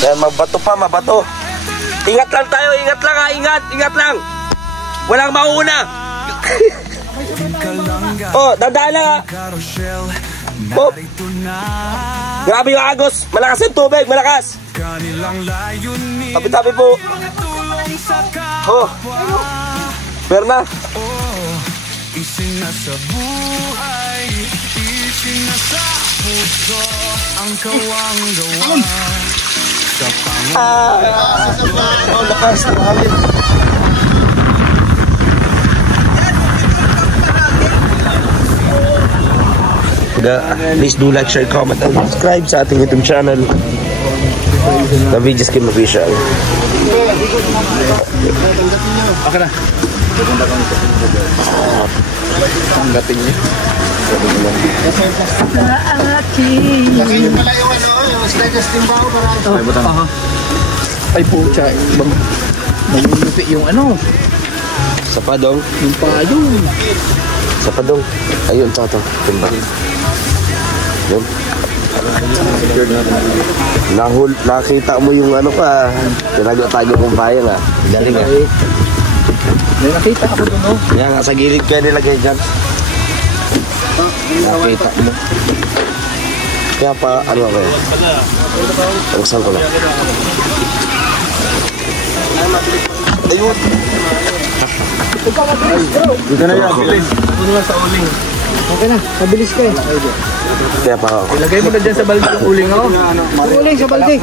Ayan, mabato pa, mabato. Ingat lang tayo, ingat lang ha, ingat lang. Walang mauna. Oh, dadaan lang ha. Oh. Grabe yung agos, malakas yung tubig, malakas. Tabi-tabi po. Oh. Meron na. Isinasa buhay, isinasa puso ang kawang-gawa sa Oh, lakas. Please do like, share, comment, and subscribe sa ating YouTube channel, The Video Skim Official. Okay na. Tanggapin niyo. Ayun pala yung ano, yung sliders timbaho para ito. Ay, butang. Ay po, tsaka nangulupi yung ano. Sa padong. Yung payong. Sa padong. Ayun, tsaka ito. Timbang. Yun. Nakita mo yung ano ka. Tinago-tago kong payang ha. Galing ha. May nakita ako doon, no? Yan nga, sa gilid kaya nilagay dyan. Nakita mo. Kaya pa, ano ba yun? Buksan ko lang. Ayun! Dito na yan, bilis. Puno lang sa uling. Okay na, mabilis ka eh. Kaya pa ako. Ilagay mo na dyan sa balde yung uling, oh. Uling sa balde.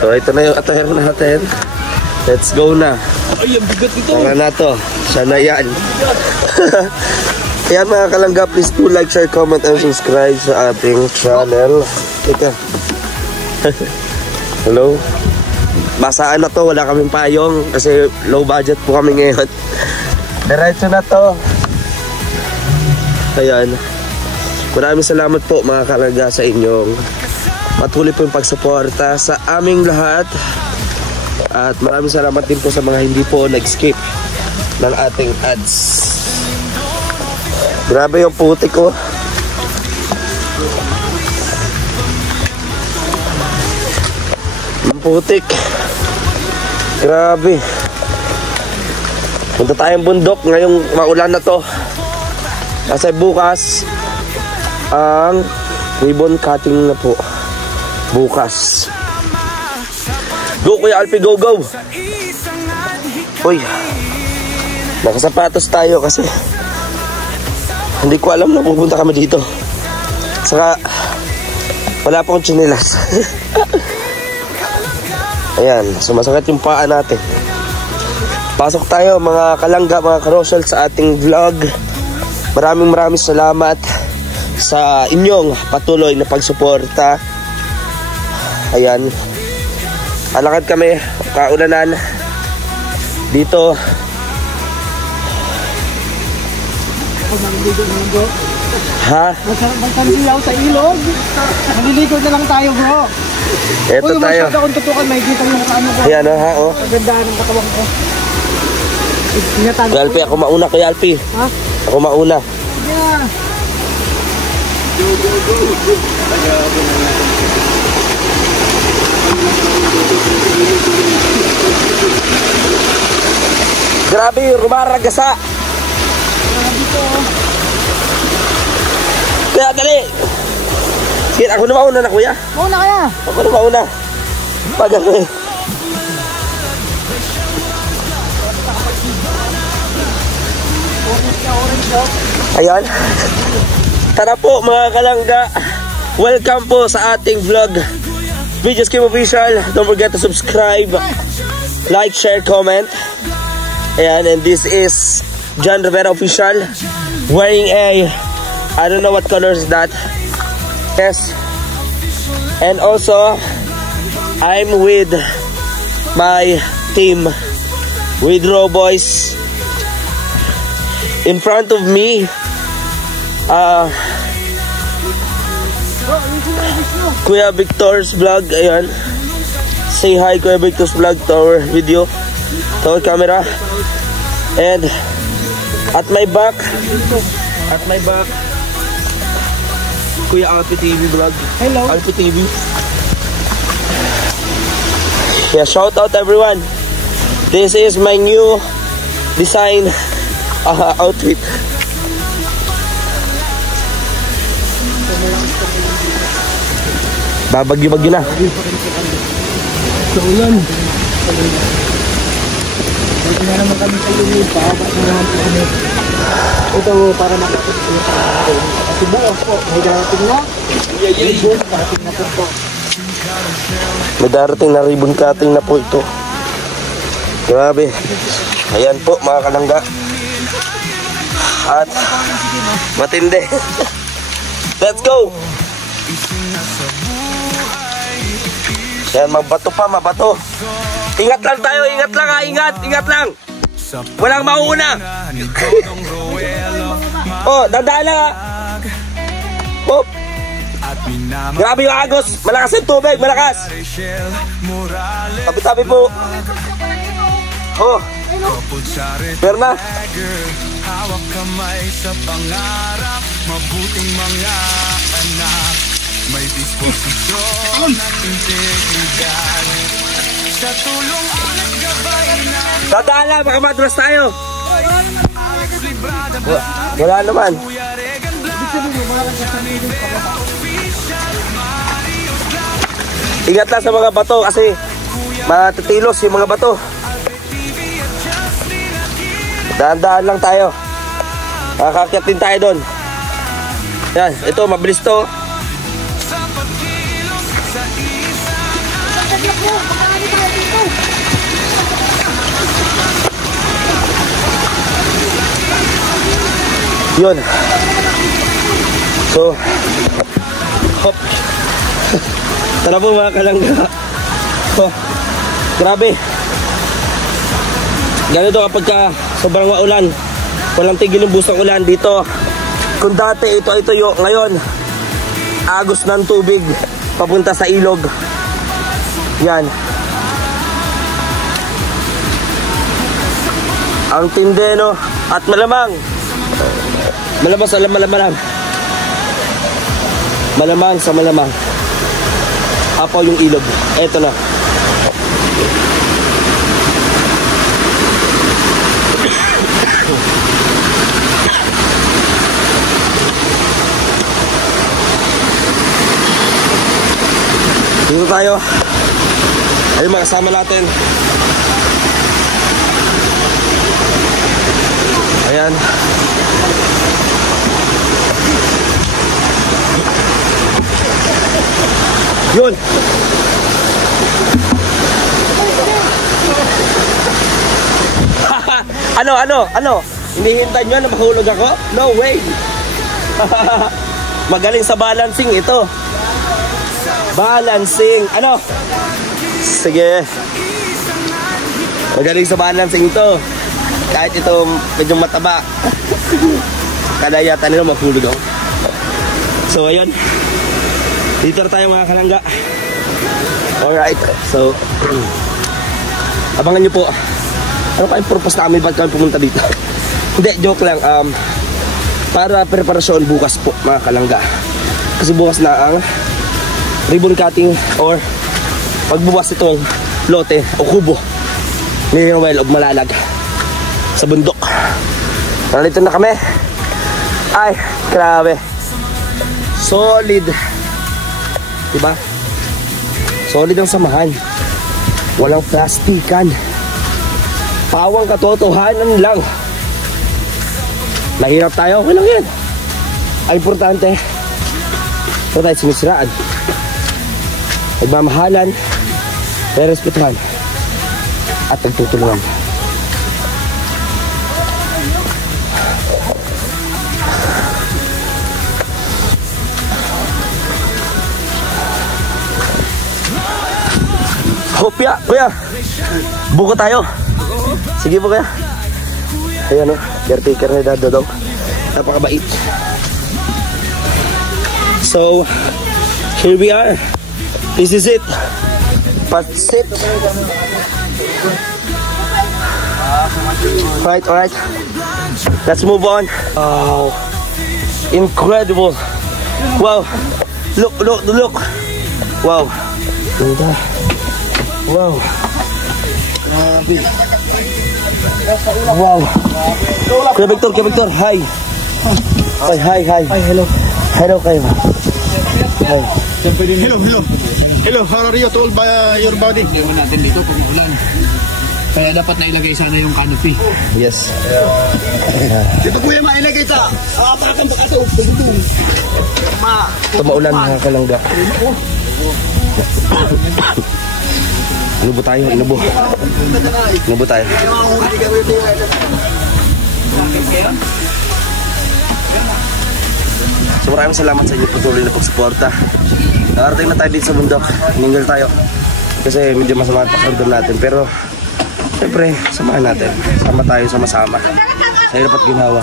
So ito na yung attire natin. Let's go na. Ay, ang bigat ito. Tara na to. Siya na yan. Kaya mga kalangga, please do like, share, comment, and subscribe sa ating channel. Ito. Hello. Basaan na to. Wala kaming payong kasi low budget po kami ngayon. Diretso na to. Ayan. Maraming salamat po mga kalangga sa inyong patuloy po yung pagsuporta sa aming lahat. At maraming salamat din po sa mga hindi po nag-skip ng ating ads. Grabe yung putik ko. Yung putik. Grabe. Punta tayong bundok ngayong maulan na to. Kasi bukas ang ribbon cutting na po. Bukas. Go Kuya Alpi, go go. Uy, nakasapatos tayo kasi hindi ko alam na pupunta kami dito. Saka wala pa akong tsinelas. Ayan, sumasakit yung paa natin. Pasok tayo mga kalangga, mga karosyal sa ating vlog. Maraming salamat sa inyong patuloy na pagsuporta. Ayan, alakad kami, kaulanan dito. Ha? Magkandiyaw sa ilog. Naliligo na lang tayo, bro. Eto Uy, tayo. masyado akong tutukan, may kita yung ano ko. Ayan ha, oh. Ang ganda ng katawan ko. Ingatan Kuya Alpi, ako mauna, Kuya Alpi. Ha? Ako mauna. Yeah. Grabe, rumaragasa. Kaya dali. Sige, ako na mauna na, Kuya. Mauna kaya. Ako na mauna. Pag ako eh. Ayan. Tara po mga kalangga. Welcome po sa ating vlog, Video Skim Official. Don't forget to subscribe, like, share, comment. Ayan, and this is John Rivera Official wearing a, I don't know what color is that. Yes. And also I'm with my team, with Raw Boys. In front of me, Kuya Victor's vlog. Ayan. Say hi Kuya Victor's vlog to our video, to our camera. And At my back, Kuya Alfie TV vlog. Hello. Alfie TV. Yeah, shout out everyone. This is my new design outfit. Babagyo-bagyo na. Sa ulan. Dito na naman kami sa lumipa. Ito para makapit ko sa akin. Kasi bukas po, may darating na. Ribbon cutting na po. May darating na ribbon cutting na po ito. Grabe. Ayan po mga kalangga. At matindi. Let's go! Yan, mabato pa, mabato. Ingat lang tayo, ingat lang ha, ingat lang. Walang mauna. Oh, dadaan lang ha. Oh. Grabe yung agos, malakas yung tubig, malakas. Tabi-tabi po. Oh. Pero na. Hawak kamay sa pangarap, mabuting mga anak. May disposisyon at integridad. Sa tulong at gabay na Dadaan lang, baka madras tayo. Wala naman. Ingat lang sa mga bato kasi matitilos yung mga bato. Daan-daan lang tayo. Nakakakyat din tayo doon. Yan, ito mabilis to. Yun. So, hop. Tara po mga kalangga. Oh, grabe. Ganito kapag sobrang maulan, walang tigil yung busang ulan dito. Kung dati ito ay tuyo, ngayon agos ng tubig papunta sa ilog. Yan. Ang tindi, no? At malamang malamang sa malamang apaw yung ilog. Eto na. Dito tayo. Ayun mga kasama natin. Ayan. Yun. Ano? Hinihintay nyo na mahulog ako? No way. Magaling sa balancing ito. Balancing. Ano? Sige. Magaling sa balancing ito. Kahit ito medyo mataba. Kada yata nila mahulog ako. So ayun. Dito tayo mga kalangga. Alright. So abangan nyo po. Ano kayong purpose namin ba't kami pumunta dito? Hindi, joke lang. Para preparasyon bukas po mga kalangga. Kasi bukas na ang ribbon cutting or pagbubukas itong lote o kubo ni Noel of Malalag sa bundok. Nandito na kami. Ay, grabe. Solid. Diba? Solid ang samahan. Walang plastikan. Pawang katotohanan lang. Nahirap tayo, okay lang yan. Ang importante, ito tayo sinisiraan. Nagmamahalan, may respetuhan, at nagtutulungan. Hopya, kuya. Buko tayo. Sige po kuya. Ayan o, caretaker na Dodong. Napakabait. So, here we are. This is it. Patsit. Alright. Let's move on. Oh, incredible. Wow. Look. Wow. Ganda. Wow. Grabe. Wow. Kuya Victor. Hi. Hi. Hi, hello. Hello kayo. Hi. Hello, how are you told by your body? Hindi mo natin dito kung ulan. Kaya dapat nailagay sana yung canopy. Yes. Dito po yung mailagay sa apakan to kasi Tumaulan mga kalangga. Inubo tayo. So maraming salamat sa inyo patuloy na pagsuporta. Nakarating na tayo dito sa bundok. Ningal tayo. Kasi medyo masama ang pakiramdam natin. Pero siyempre, samahan natin. Sama tayo, sama-sama. Sa hirap at ginawa.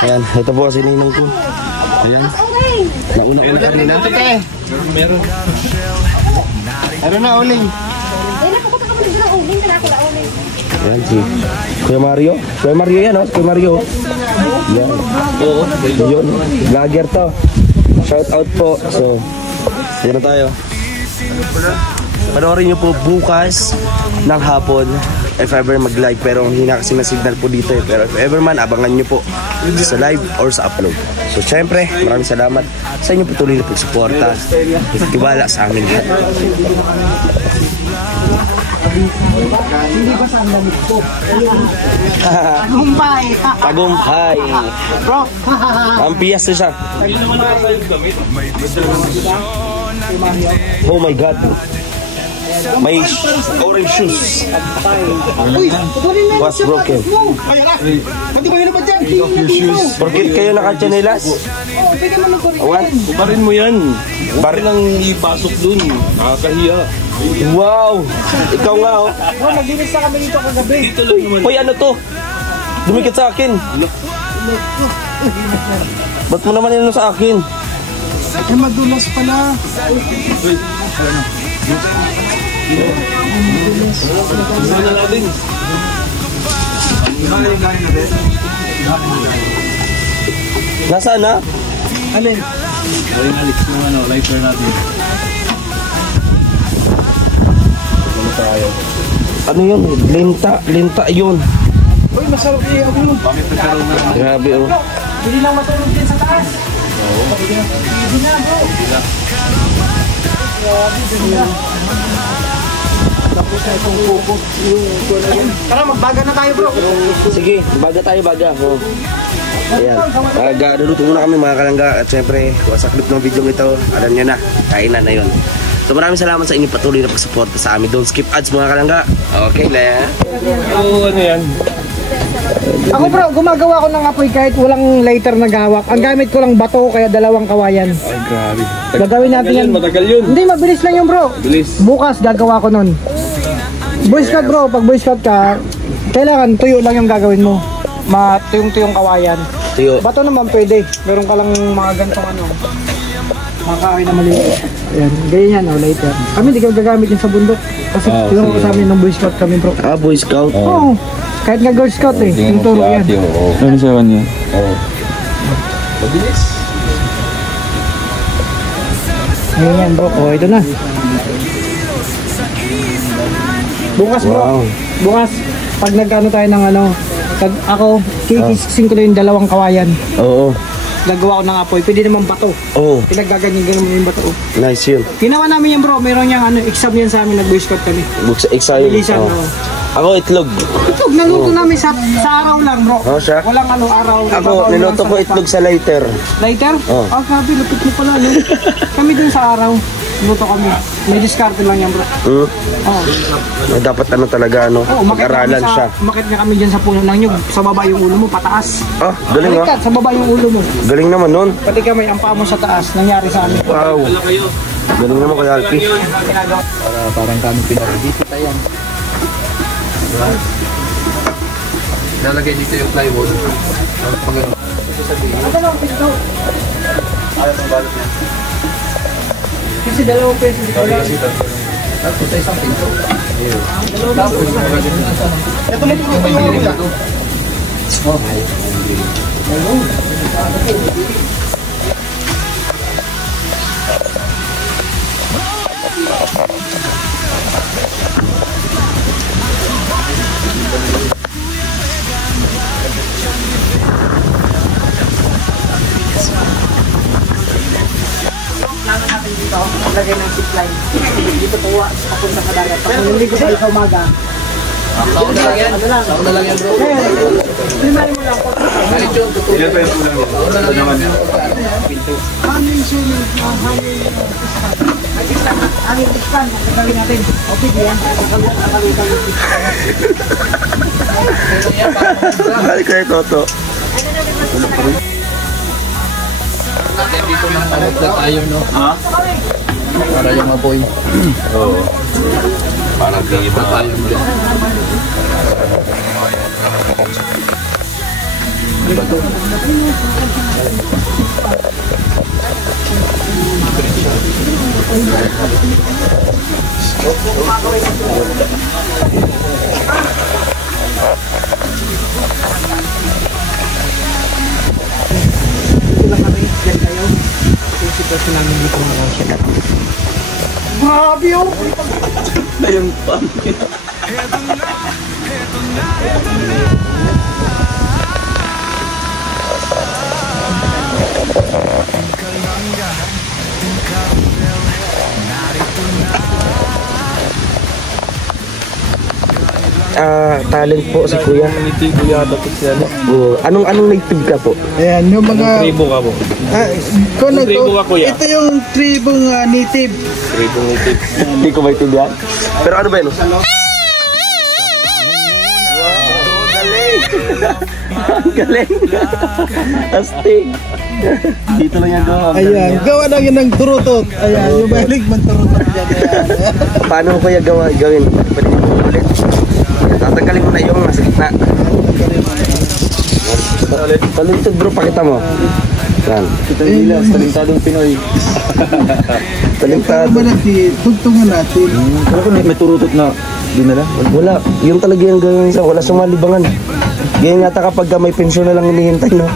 Ayan, ito po si Ninong ko. Ayan. Nauna-una kanina. Meron na uling. Ayan si Kuya Mario. Kuya Mario yan, oh. Kuya Mario. Yan. Oo. Yun. Vlogger to. Shout out po. So, yan na tayo. Panoorin nyo po bukas ng hapon if ever mag-live. Pero hindi na kasi na signal po dito eh. Pero if ever man, abangan nyo po sa live or sa upload. So, syempre, maraming salamat sa inyo patuloy na pagsuporta. Tiwala sa amin lahat. Hindi ba sa lamig ko? Tagumpay. Bro. Ang piyas na siya. Oh my God. May orange shoes. Was broken. Pati ba yun pa dyan? Porkit kayo naka-chanelas? Barin mo yan. Barin ang ipasok dun. Nakakahiya. Wow! Ikaw nga oh. Bro, naglinis na kami dito kagabi. Dito lang naman. Hoy, ano to? Dumikit sa akin. Ba't mo naman yun sa akin? Ay, madulas pala. Sana natin. Nasaan na? Alin? Ayun, Alex naman o. Lighter natin. Ano yun? Linta yun. Uy, masarap yung yun. Bakit nagkaroon na? Grabe oh. Hindi lang matulog din sa taas. Oo. Hindi na, bro. Tapos na itong kukot. Tara, magbaga na tayo, bro. Sige, baga tayo. Oh. Ayan. Luluto muna kami mga kalangga. At syempre, sa clip ng video ito, alam nyo na, kainan na yun. So maraming salamat sa inyong patuloy na pagsuporta sa amin. Don't skip ads mga kalangga. Okay na. Oo, ano yan? Ako, bro, gumagawa ko ng apoy kahit walang lighter na gawak. Ang gamit ko lang bato, kaya dalawang kawayan. Ay, grabe. Gagawin natin yan. Matagal yun. Hindi, mabilis lang yun, bro. Bilis. Bukas gagawa ko nun. Boy Scout, bro, pag Boy Scout ka, kailangan tuyo lang yung gagawin mo. Matuyong-tuyong kawayan. Tuyo. Bato naman pwede. Meron ka lang mga gantong ano. Mga kahoy na maliit. Ayan, ganyan yan, lighter. Kami hindi ka gagamit yun sa bundok. Kasi yung sa amin ng Boy Scout kami, bro. Ah, Boy Scout. Oo. Kahit nga Girl Scout eh. Yung turo yan. Ano sa kanya? Oo. Mabilis. Ayan yan, bro. O, ito na. Bukas, bro. Wow. Bukas, pag nag-ano tayo ng ano, pag ako, kikising ko na yung dalawang kawayan. Oo. Gagawa ko ng apoy. Pwede naman bato. Oo. Pinaggaganyan mo yung bato. Nice yun. Ginawa namin yan, bro. Meron yung ano, exam yan sa amin. Nag-Boy Scout kami. Excited. Bilisan, Oh. oh. Ako itlog. Itlog, naluto namin sa araw lang, bro. Oh, siya? Walang ano, araw. Ako, niluto ko itlog sa lighter. Lighter? Oh. Oh, grabe, lupit mo pala, no? Kami dun sa araw. Luto kami. May diskarte lang yan, bro. Hmm? Oh. Dapat ano talaga, ano, Oh, mag-aralan siya. Umakit na kami dyan sa puno ng nyug. Sa baba yung ulo mo, pataas. Ah, galing ah. Baliktad, sa baba yung ulo mo. Galing naman nun. Pati kamay, ang paa mo sa taas. Nangyari sa amin. Wow. Galing naman kay Alpi. Parang kami pinarigit. Nalagay dito yung plywood. Ano lang, pinto? Ayaw ng balot niya. Kasi 2 pesos. Tapos sa isang pinto. Ito mo po yung mga. Plano natin dito, lagay ng zip line. Dito po, papunta sa dagat. Pag hindi ko sa umaga. Saan na lang yan bro. Limahin mo lang po. Ilan pa yung ulang yun? Ito naman yan. Hangin swimming, hangin ispan, gagawin natin. Okay, diyan. Balik kayo, Toto. Dito ng manok na tayo, no? Ha? Para yung maboy. Oo. Parang di ba tayo mo. lang kami, dyan kayo. Yung sitwasyon namin dito mga ocean. Grabe yun! Ayun pa. Talent po si Kuya. Native kuya dapat siya. Anong native ka po? Ayan, yung mga... Tribo ka po. Kono tribo ka, Kuya? Ito yung tribong native. Tribo native. Hindi ko maintindihan. Pero ano ba yun? Wow, galing! Ang galing! Astig! Dito lang yan gawa. Ayan, gawa lang yun ng turutot. Ayan, yung balik man turutot dyan. Ayan. Paano ko Kuya gawin? Pwede mo ulit. Tatanggalin mo na yung nasa gitna. Talentad bro, pakita mo. Yan. Talentadong Pinoy. Talentado. Ano ba natin? Tugtungan natin. Ano kung may turutot na dinala? Wala. Yung talaga yung gawin sa wala sumalibangan. Ganyan yata kapag may pensyon na lang hinihintay, no?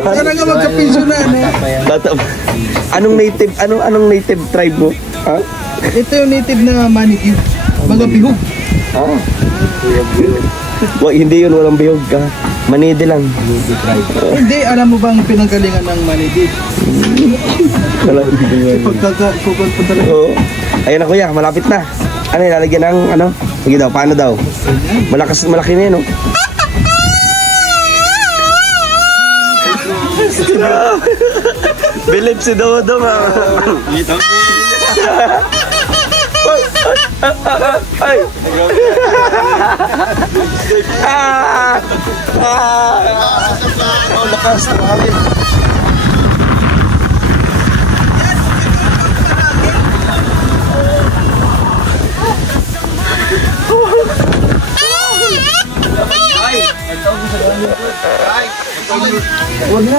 Kaya nga magka-pensyon na, ano? Anong native tribe mo? Ha? Ito yung native na maniki. Mga bihog. Ah. Hindi yun, walang bihog ka. Manidi lang. Hindi, alam mo bang pinanggalingan ng maniki? Walang bihog. Pagkakukul talaga. Oo. Ayun na Kuya, malapit na. Ano, ilalagyan ng ano? Sige daw, paano daw? Malaki na yun, no? Bilip si Dodong, ha? Dito. Ay! Oh, lakas, marami.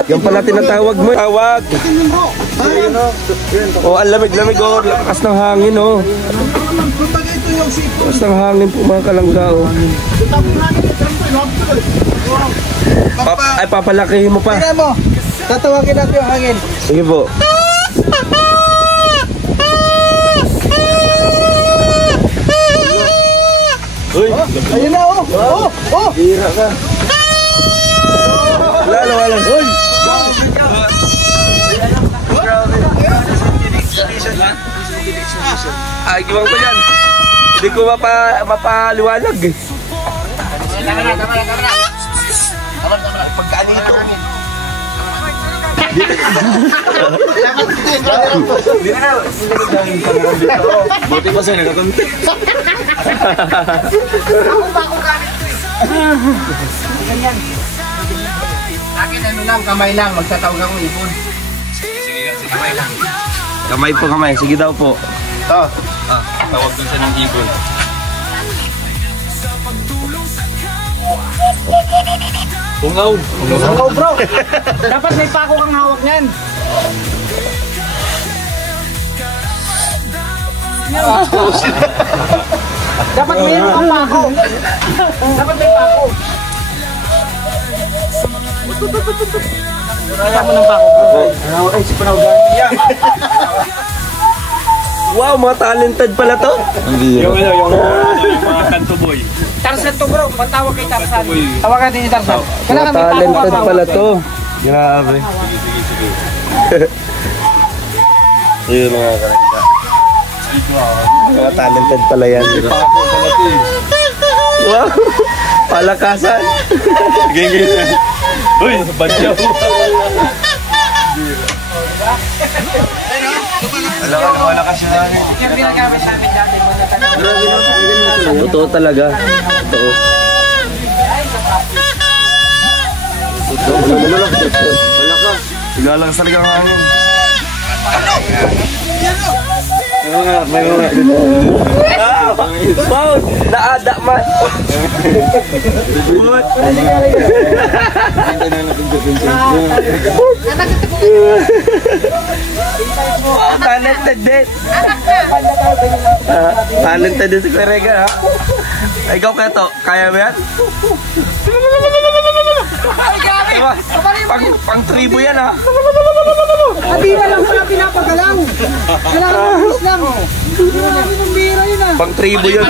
Yung pala tinatawag mo. Tawag. Oh, ang lamig-lamig oh. Lakas ng hangin oh. Lakas ng hangin po mga kalangga oh. Ay, papalakihin mo pa. Tingnan mo. Tatawagin natin yung hangin. Sige po. Uy, Ayun na oh. Oh. Hira ka. Wala. Uy! Ay, gawang ko yan. Hindi ko mapaliwanag eh. Tama na. Pagkaan ito. buti pa sa'yo, nakakunti. Akin ano lang, kamay lang. Magtatawag akong ipon. Kamay lang. Kamay po kamay. Sige daw po. Tawag dun siya ng ibon. Pungaw. Oh bro. Dapat may pako kang hawak niyan. Dapat may pako. Dapat may pako. Kasama ng pako. Ay, si Panawagan. Wow, mga talented pala to. Yung mga kanto boy. Tarzan to bro, matawag kay Tarzan. Tawagan din ni Tarzan. Mga talented pala to. Grabe. Yun mga kalangga. Mga talented pala yan. Wow, palakasan. Geng-geng. Uy, badyaw. Wala kasi na. Yung ginagamit namin dati mo na Totoo talaga. Totoo. Wala ka. Igalang sa ligang hangin. May mga. Wow, naada man. Talented din. Talented din si Klerega, ha? Ikaw kaya to, kaya mo yan? Pang tribo yan, ha? Kabira lang pala pinapagalaw. Kailangan ng lang. Ang bira yun ah. Pang tribo yun.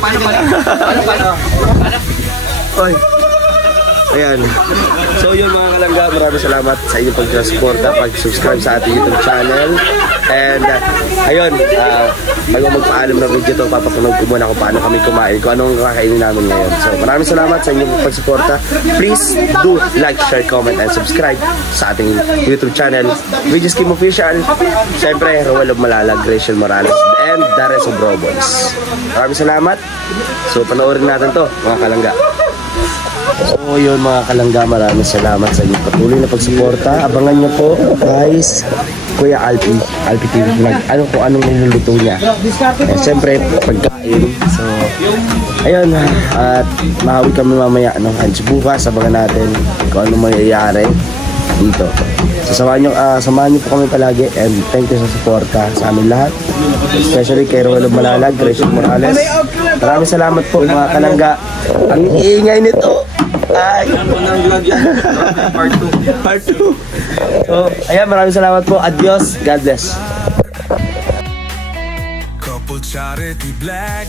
Paano? Oy. Ayan. So yun mga kalangga, maraming salamat sa inyong pag-suporta, pag-subscribe sa ating YouTube channel. And ayun, bago magpaalam ng video to, papapanood ko muna kung paano kami kumain, kung anong kakainin namin ngayon. So maraming salamat sa inyong pag-suporta. Please do like, share, comment, and subscribe sa ating YouTube channel, Video Scheme Official. Siyempre, Roel of Malalag, Rachel Morales, and the rest of Robots. Maraming salamat. So panoorin natin to mga kalangga. So yun mga kalangga, maraming salamat sa inyong patuloy na pagsuporta. Abangan nyo po guys, Kuya Alpi TV Vlog, ano po anong niluluto niya. Siyempre pagkain. So ayun, at mahawi kami mamaya bukas, abangan natin kung ano mangyayari dito. So samahan nyo po kami palagi, and thank you sa suporta sa amin lahat, especially kay Roel of Malalag, Rachel Morales. Maraming salamat po mga kalangga. Ang iingay nito. Ay, part 2. So, ayan, maraming salamat po. Adios. God bless. Couple charity black.